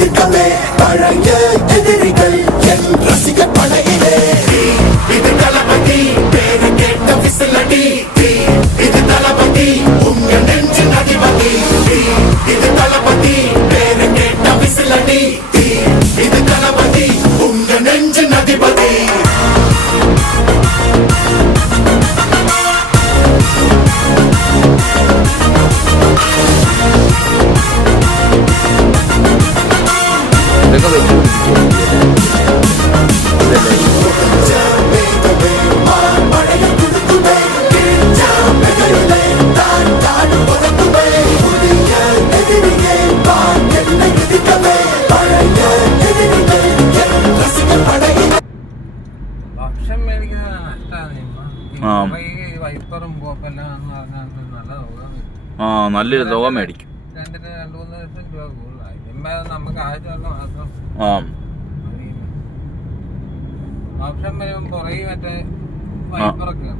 எதிர்க்கவே பழைய எதிரிகள் என் ரசிக படையிலே. இது தளபதி பேரு கேட்ட விசிலடி, இது தளபதி உங்க நெஞ்சு அதிபதி. இது தளபதி பேரு கேட்ட விசிலடி, இது தளபதி உங்க நெஞ்சு அதிபதி. ഭക്ഷണം മേടിക്കുന്നത് നഷ്ടമാണ്. വൈപ്പറും പോപ്പെല്ലാം നല്ല തുക, നല്ലൊരു തുക മേടിക്കും. 2-3 ലക്ഷം രൂപ കൂടുതലായി. നമുക്ക് ആഴ്ചയുള്ള മാസം ഭക്ഷണം വരുമ്പോൾ പുറകെ മറ്റേ വൈപ്പറൊക്കെ